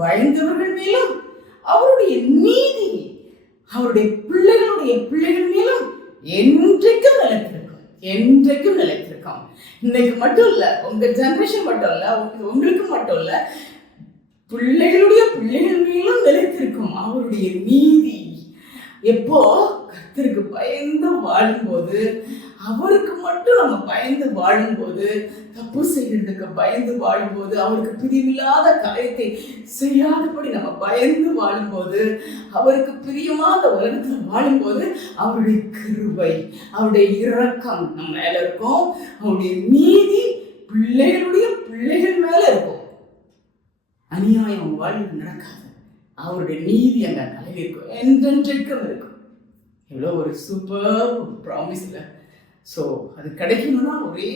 பயந்தவர்கள் மேலும் அவருடைய நீதி அவருடைய பிள்ளைகள் மேலும் என்றைக்கும் நிலைத்திருக்கும், என்றைக்கும் நிலைத்திருக்கும். இன்னைக்கு மட்டும் இல்ல, உங்க ஜெனரேஷன் மட்டும் இல்ல, உங்களுக்கு மட்டும் இல்ல, பிள்ளைகள் மேலும் நிலைத்திருக்கும் அவருடைய நீதி. எப்போ கர்த்தருக்கு பயந்து வாழும்போது, அவருக்கு மட்டும் நம்ம பயந்து வாழும்போது, தப்பு செய்யறதுக்கு பயந்து வாழும்போது, அவருக்கு பிரியமில்லாத காரியத்தை செய்யாதபடி நம்ம பயந்து வாழும்போது, அவருக்கு பிரியமாத உலகத்துல வாழும்போது, அவருடைய கிருபை அவருடைய இரக்கம் நம்ம மேல இருக்கும். அவருடைய நீதி பிள்ளைகள் மேல இருக்கும். அநியாயம் வாழ்வு நடக்காது. அவருடைய நீதி அங்க நிலையில் இருக்கும், என்றென்றைக்கும் இருக்கும். எவ்வளோ ஒரு சூப்பர் ப்ராமிஸ் இல்லை? ஸோ அது கிடைக்கணும்னா ஒரே